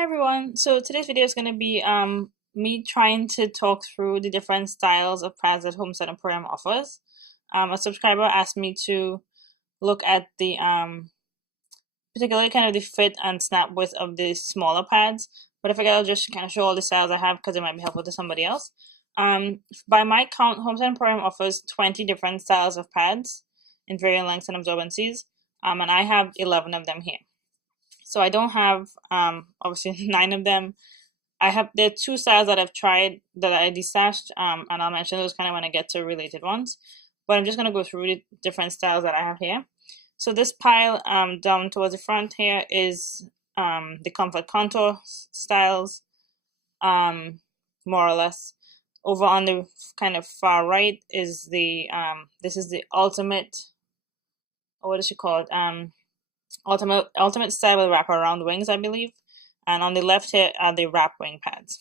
Hi everyone. So today's video is going to be me trying to talk through the different styles of pads that Homestead Emporium offers. A subscriber asked me to look at the particularly kind of the fit and snap width of the smaller pads, but I figured I'll just kind of show all the styles I have because it might be helpful to somebody else. By my count, Homestead Emporium offers 20 different styles of pads in varying lengths and absorbencies, and I have 11 of them here. So I don't have obviously 9 of them. There are 2 styles that I've tried that I destashed, and I'll mention those kind of when I get to related ones. But I'm just gonna go through the different styles that I have here. So this pile down towards the front here is the comfort contour styles, more or less. Over on the kind of far right is the this is the ultimate, or what does she call it? Ultimate style with wraparound wings, I believe. And on the left here are the wrap wing pads.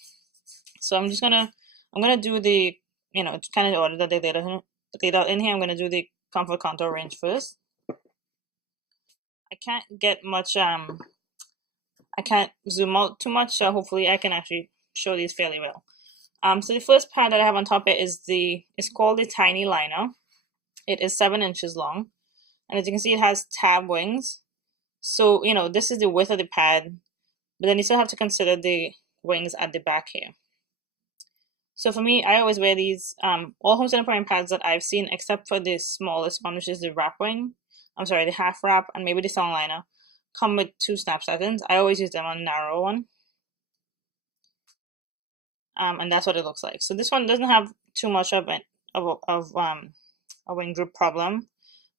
So I'm gonna do the, it's kind of the order that they laid out in here. I'm gonna do the comfort contour range first. I can't get much I can't zoom out too much, so hopefully I can actually show these fairly well. So the first pad that I have on top here is it's called the Tiny Liner. It is 7 inches long, and as you can see, it has tab wings. So this is the width of the pad, but then you still have to consider the wings at the back here. So for me, I always wear these, all Homestead Emporium pads that I've seen, except for the smallest one, which is the wrap wing, the half wrap, and maybe the song liner, come with 2 snap satins. I always use them on the narrow one. And that's what it looks like. So this one doesn't have too much of a wing droop problem,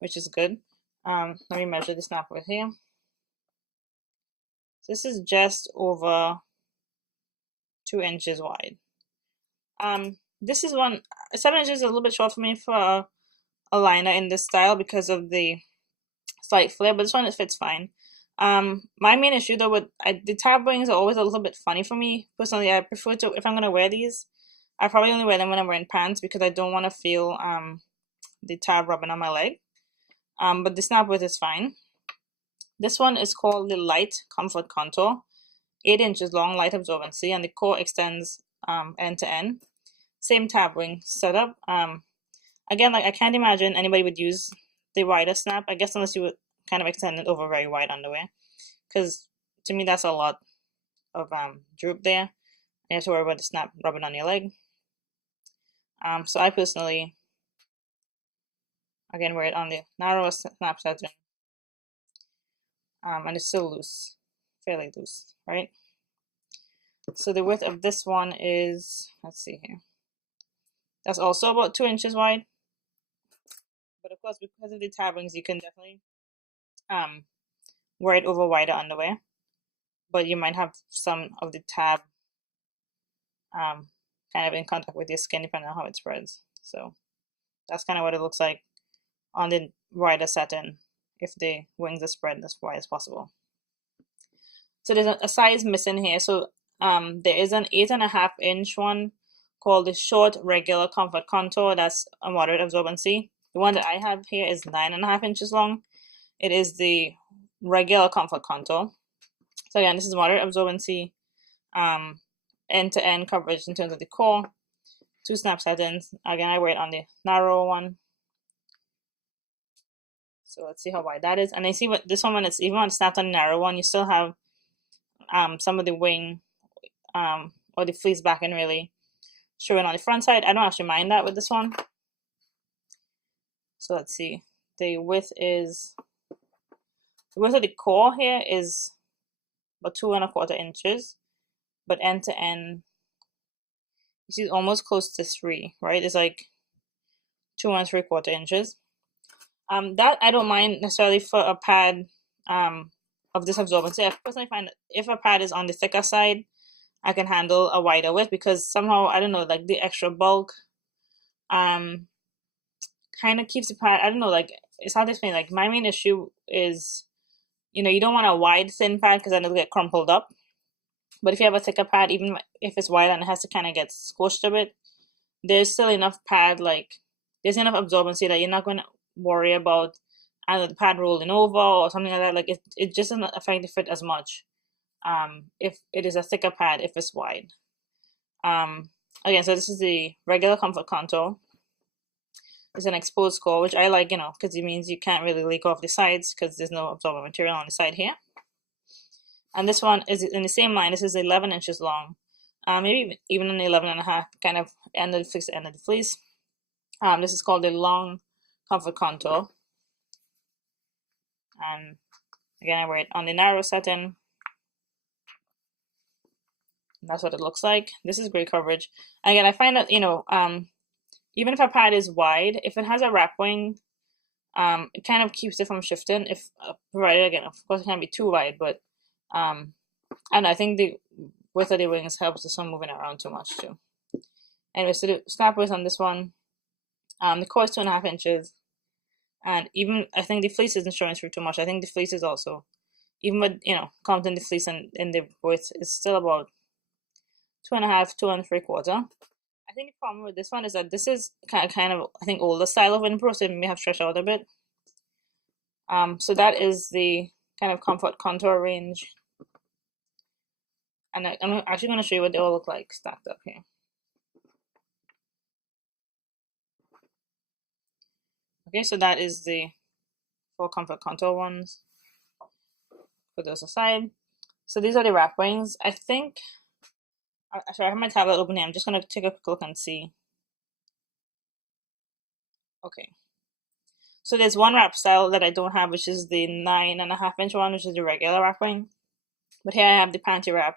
which is good. Let me measure the snap width here. So this is just over 2 inches wide. This is 7 inches is a little bit short for me for a liner in this style because of the slight flare, but this one, it fits fine. My main issue though with the tab wings are always a little bit funny for me. Personally, I prefer to, if I'm gonna wear these, I probably only wear them when I'm wearing pants because I don't want to feel the tab rubbing on my leg. But the snap width is fine. This one is called the Light Comfort Contour, 8 inches long, light absorbency, and the core extends end to end. Same tab wing setup. Again, like I can't imagine anybody would use the wider snap, I guess, unless you would kind of extend it over very wide underwear, because to me that's a lot of droop there. You have to worry about the snap rubbing on your leg. So I personally, again, wear it on the narrower snap satin, and it's still loose, fairly loose, right? So the width of this one is, let's see here, that's also about 2 inches wide. But of course, because of the tab wings, you can definitely wear it over wider underwear, but you might have some of the tab kind of in contact with your skin depending on how it spreads. So that's kind of what it looks like on the wider satin if the wings are spread as wide as possible. So there's a size missing here. So there is an 8.5 inch one called the Short Regular Comfort Contour. That's a moderate absorbency. The one that I have here is 9.5 inches long. It is the Regular Comfort Contour. So again, this is moderate absorbency, end-to-end coverage in terms of the core, 2 snap satins. Again, I wear it on the narrow one. So let's see how wide that is. And I see what this one, when it's even on snapped on the narrow one, you still have some of the wing or the fleece backing really showing on the front side. I don't actually mind that with this one. So let's see. The width of the core here is about 2.25 inches, but end to end, you see, almost close to 3, right? It's like 2.75 inches. That I don't mind necessarily for a pad of this absorbency. I personally find that if a pad is on the thicker side, I can handle a wider width because somehow, I don't know, like the extra bulk kind of keeps the pad, I don't know, like it's hard to explain. Like my main issue is, you don't want a wide thin pad because then it'll get crumpled up. But if you have a thicker pad, even if it's wide and it has to kind of get squished a bit, there's still enough pad, like there's enough absorbency that you're not going to worry about either the pad rolling over or something like that. Like it just doesn't affect the fit as much. if it is a thicker pad, if it's wide. Again, so this is the regular comfort contour. It's an exposed core, which I like, you know, because it means you can't really leak off the sides because there's no absorbent material on the side here. And this one is in the same line. This is 11 inches long, maybe even an 11.5, kind of end of the fixed end of the fleece. This is called the long comfort contour. And again, I wear it on the narrow satin. And that's what it looks like. This is great coverage. And again, I find that, you know, even if a pad is wide, if it has a wrap wing, it kind of keeps it from shifting. If provided, again, of course, it can't be too wide, but and I think the width of the wings helps us from moving around too much too. Anyway, so the snap width on this one, the core is 2.5 inches, and even I think the fleece isn't showing through too much. I think the fleece is also, even with, you know, counting the fleece and in the width, it's still about 2.5, 2.75. I think the problem with this one is that this is kind of I think older style of Winpro, so it may have stretched out a bit. So that is the kind of comfort contour range, and I'm actually going to show you what they all look like stacked up here. Okay, so that is the 4 comfort contour ones. Put those aside. So these are the wrap wings. I think. Sorry, I have my tablet open here. I'm just going to take a quick look and see. Okay. So there's one wrap style that I don't have, which is the 9.5 inch one, which is the regular wrap wing. But here I have the Panty Wrap,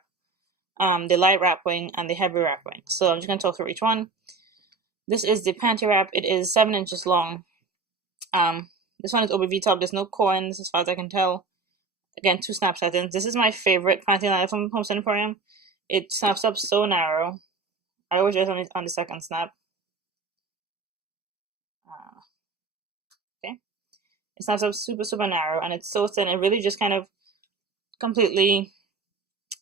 the light wrap wing, and the heavy wrap wing. So I'm just going to talk through each one. This is the Panty Wrap. It is 7 inches long. This one is OBV top. There's no core in this as far as I can tell. Again, 2 snap satins. This is my favorite panty liner from Homestead Emporium. It snaps up so narrow. I always dress on the second snap. Okay. It snaps up super, super narrow, and it's so thin. It really just kind of completely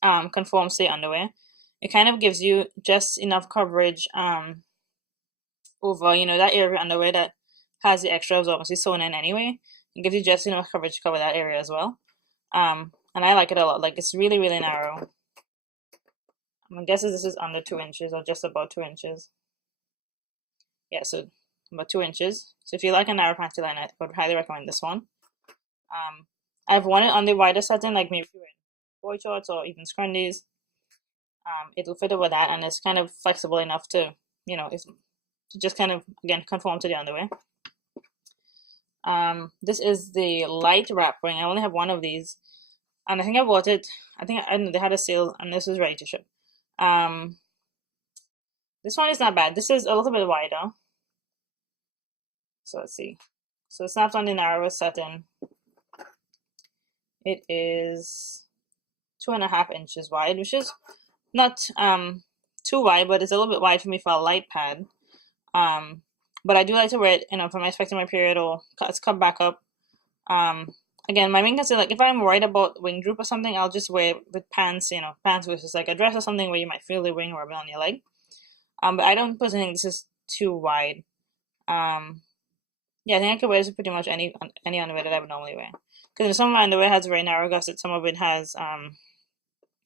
conforms to the underwear. It kind of gives you just enough coverage over, you know, that area underwear that has the extra absorbency sewn in anyway. It gives you just enough coverage to cover that area as well. And I like it a lot. Like, it's really, really narrow. I'm guessing this is under 2 inches or just about 2 inches. Yeah, so about 2 inches. So if you like a narrow panty line, I would highly recommend this one. I've worn it on the wider satin, like maybe if you're in boy shorts or even scrundies. It'll fit over that, and it's kind of flexible enough to, you know, to just kind of, again, conform to the underwear. This is the light wrap wing. I only have one of these, and I think I bought it. I know they had a sale, and this was ready to ship. This one is not bad. This is a little bit wider. So let's see. So it snaps on the narrowest satin. It is 2.5 inches wide, which is not too wide, but it's a little bit wide for me for a light pad. But I do like to wear it, you know, if I'm expecting my period or it's cut back up. Again, my main concern, like if I'm worried about wing droop or something, I'll just wear it with pants, you know, pants versus like a dress or something where you might feel the wing rubbing on your leg. But I don't personally think this is too wide. Yeah, I think I could wear this with pretty much any underwear that I would normally wear. Because some of my underwear has a very narrow gusset, some of it has a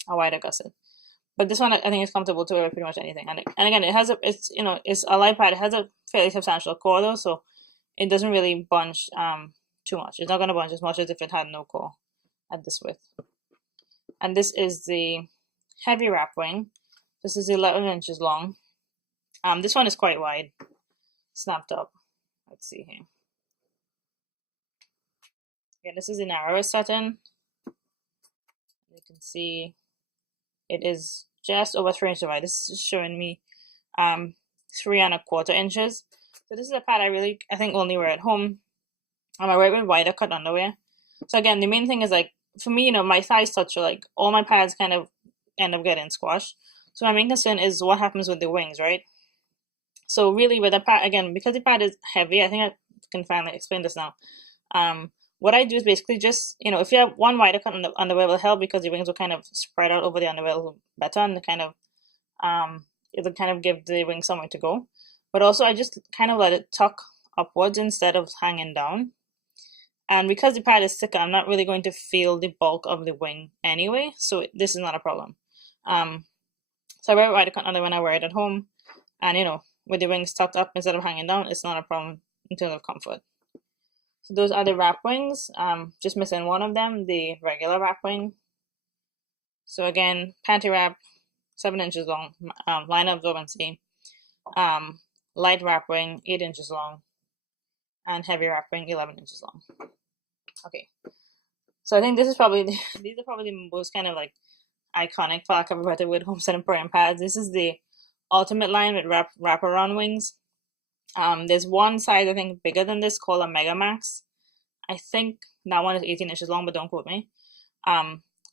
wider gusset. But this one I think is comfortable to wear with pretty much anything. And again, it's a light pad. It has a fairly substantial core though, so it doesn't really bunch too much. It's not going to bunch as much as if it had no core at this width. And this is the heavy wrap wing. This is 11 inches long. This one is quite wide, snapped up. Let's see here. Okay, this is the narrowest satin. You can see it is just over 3 inches wide. This is showing me 3.25 inches. So this is a pad I think only wear at home. I wear it with wider cut underwear. So again, the main thing is like for me, you know, my thighs touch, like all my pads kind of end up getting squashed. So my main concern is what happens with the wings, right? So really with the pad, again, because the pad is heavy, I think I can finally explain this now. What I do is basically just, you know, if you have one wider cut underwear will help because the wings will kind of spread out over the underwear a little better and kind of, it'll kind of give the wings somewhere to go. But also I just kind of let it tuck upwards instead of hanging down. And because the pad is thicker, I'm not really going to feel the bulk of the wing anyway, so this is not a problem. So I wear it right under when I wear it at home, and with the wings tucked up instead of hanging down, it's not a problem in terms of comfort. So those are the wrap wings. Just missing one of them, the regular wrap wing. So again, Panty Wrap, 7 inches long, line absorbency, light wrap wing, 8 inches long, and heavy wrap wing, 11 inches long. Okay, so I think this is probably these are probably the most kind of like iconic, for lack of a better word, Homestead Emporium pads. This is the Ultimate line with wraparound wings. There's one size I think bigger than this called a Mega Max. I think that one is 18 inches long, but don't quote me.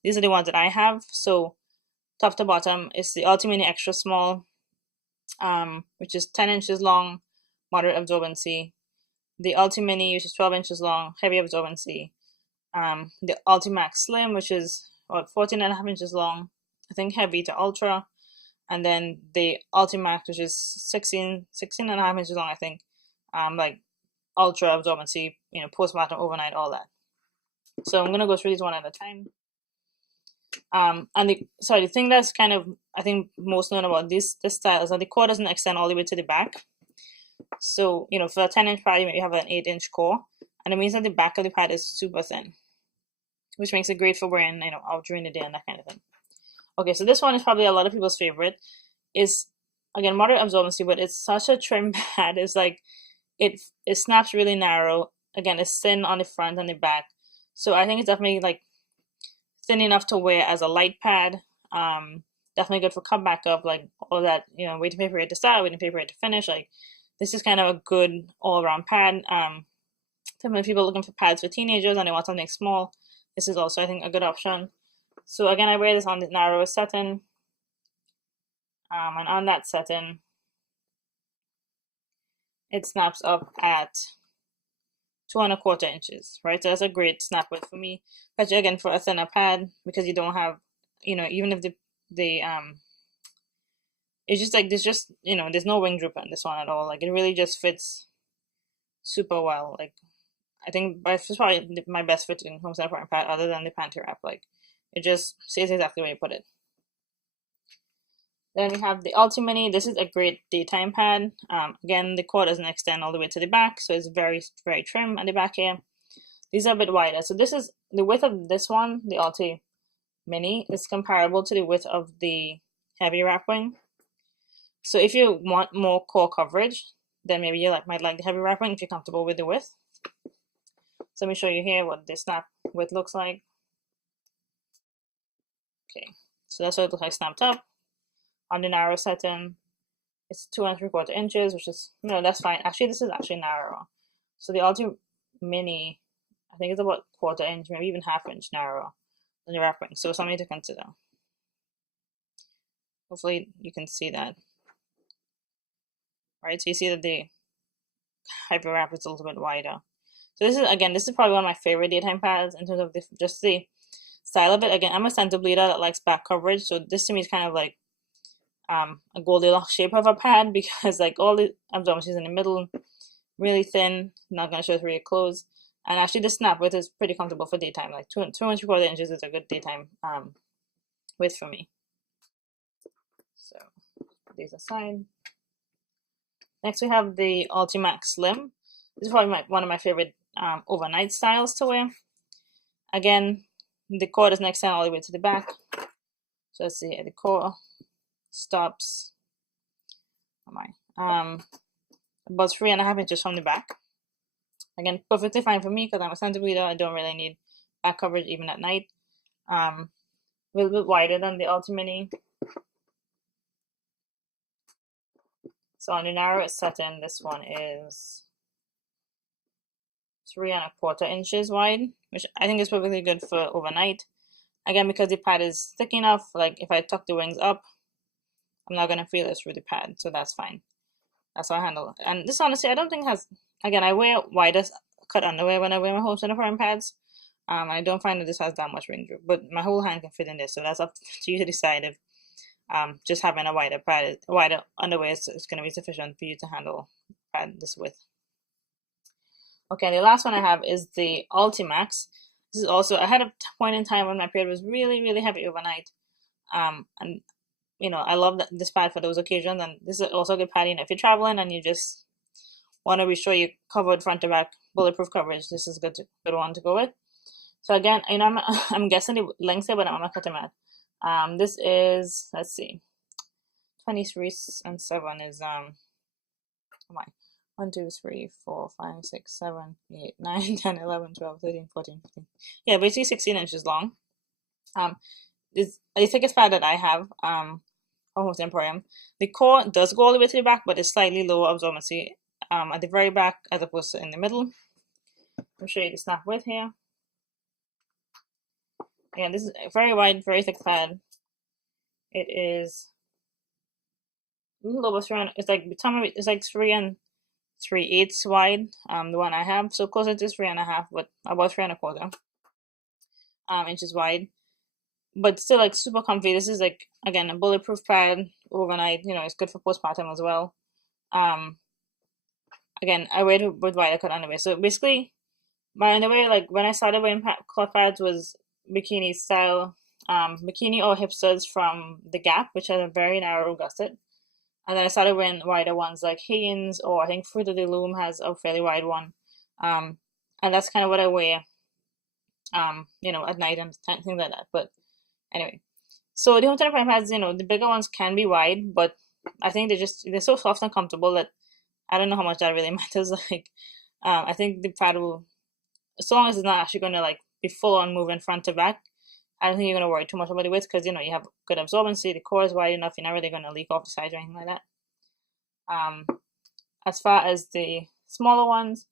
These are the ones that I have. So top to bottom is the Ultimini Extra Small, which is 10 inches long, moderate absorbency. The Ultimini, which is 12 inches long, heavy absorbency. The Ultimax Slim, which is 14.5 inches long, I think heavy to ultra. And then the Ultimax, which is 16.5 inches long, I think, like ultra absorbency, postpartum, overnight, all that. So I'm gonna go through these one at a time. And the thing that's kind of, I think, most known about this style is that the core doesn't extend all the way to the back. So for a 10-inch pad, you maybe have an 8-inch core, and it means that the back of the pad is super thin, which makes it great for wearing out during the day and that kind of thing. Okay, so this one is probably a lot of people's favorite. Is again moderate absorbency, but it's such a trim pad. It's like it snaps really narrow. Again, it's thin on the front and the back, so I think it's definitely like thin enough to wear as a light pad. Definitely good for cut back up, like all that, waiting for it to start, waiting for it to finish. Like this is kind of a good all around pad. Definitely people looking for pads for teenagers and they want something small. This is also, I think, a good option. So again, I wear this on the narrowest setting. And on that setting, it snaps up at 2¼ inches, right? So that's a great snap width for me. But again, for a thinner pad, because you don't have, even if it's just like there's no wing droop on this one at all. Like it really just fits super well. Like I think it's probably my best fitting Homestead Emporium pad other than the Panty Wrap. Like it just says exactly where you put it. Then we have the Ultimini. This is a great daytime pad. Again, the core doesn't extend all the way to the back, so it's very, very trim at the back here. These are a bit wider. So this is the width of this one, the Ultimini, is comparable to the width of the heavy wrap wing. So if you want more core coverage, then maybe you might like the heavy wrap wing if you're comfortable with the width. So let me show you here what the snap width looks like. Okay, so that's what it looks like snapped up. On the narrow setting, it's 2¾ inches, which is, that's fine. Actually, this is actually narrower. So the Ultimini, I think it's about 1/4 inch, maybe even 1/2 inch narrower than the wrap wing. So something to consider. Hopefully you can see that. Right, so you see that the hyper wrap is a little bit wider. So this is probably one of my favorite daytime pads in terms of just the style of it. Again, I'm a center bleeder that likes back coverage, so this to me is kind of like a Goldilocks shape of a pad, because like all the absorbency in the middle, really thin, not going to show through your clothes. And actually the snap width is pretty comfortable for daytime. Like 2¼ inches is a good daytime width for me. So put these aside. Next we have the Ultimax Slim. This is probably one of my favorite overnight styles to wear. Again, the core doesn't extend all the way to the back. So let's see here, the core stops about 3½ inches from the back. Again, perfectly fine for me because I'm a center bleeder. I don't really need back coverage even at night. A little bit wider than the Ultimini. So on the narrowest setting, this one is 3¼ inches wide, which I think is perfectly good for overnight. Again, because the pad is thick enough, like if I tuck the wings up, I'm not gonna feel it through the pad, so that's fine. That's how I handle it. And this honestly, I don't think has, again, I wear wider cut underwear when I wear my Homestead Emporium pads. I don't find that this has that much ring droop, but my whole hand can fit in this, so that's up to you to decide if just having a wider pad, wider underwear is going to be sufficient for you to handle pad this width. Okay, the last one I have is the Ultimax. This is also, I had a point in time when my period was really heavy overnight. And you know, I love this pad for those occasions, and this is also a good pad, you know, if you're traveling and you just want to be sure you covered front to back, bulletproof coverage, this is good one to go with. So again, you know, I'm guessing the length here, but I'm not cutting mad. This is, let's see, 23 and 7 is oh my, 1, 2, 3, 4, 5, 6, 7, 8, 9, 10, 11, 12, 13, 14, 15. Yeah, basically 16 inches long. This the thickest pad that I have from Homestead Emporium. The core does go all the way to the back, but it's slightly lower absorbency at the very back as opposed to in the middle. I'll show you the snap width here. Again, this is a very wide, very thick pad. It is a little over 3. It's like it's like 3 3/8 wide. The one I have, so closer to 3.5, but about 3.25 inches wide. But still, like, super comfy. This is like, again, a bulletproof pad overnight. You know, it's good for postpartum as well. Again, I wear it with wider cut underwear. So basically, my underwear, like when I started wearing cloth pads, was bikini style, bikini or hipsters from the Gap, which has a very narrow gusset. And then I started wearing wider ones like Hanes, or I think Fruit of the Loom has a fairly wide one. And that's kind of what I wear, you know, at night and things like that. But anyway, so the Homestead Emporium pads, you know, the bigger ones can be wide, but I think they're so soft and comfortable that I don't know how much that really matters. Like, I think the pad will, as long as it's not actually going to like be full on moving front to back, I don't think you're going to worry too much about the width, because, you know, you have good absorbency, the core is wide enough, you're not really going to leak off the sides or anything like that. As far as the smaller ones,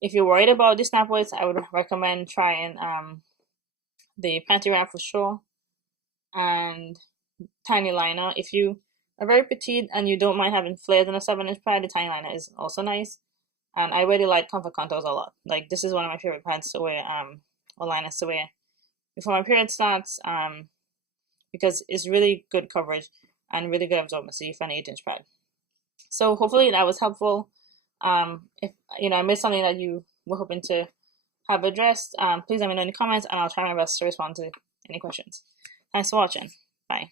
if you're worried about the snap width, I would recommend trying the Panty Wrap for sure, and tiny liner. If you are very petite and you don't mind having flares in a 7-inch pad, the tiny liner is also nice. And I wear the light comfort contours a lot. Like, this is one of my favorite pads to wear, or liners to wear before my period starts, because it's really good coverage and really good absorbency for an 8-inch pad. So hopefully that was helpful. If you know I missed something that you were hoping to have addressed, please let me know in the comments, and I'll try my best to respond to any questions. Thanks for watching. Bye.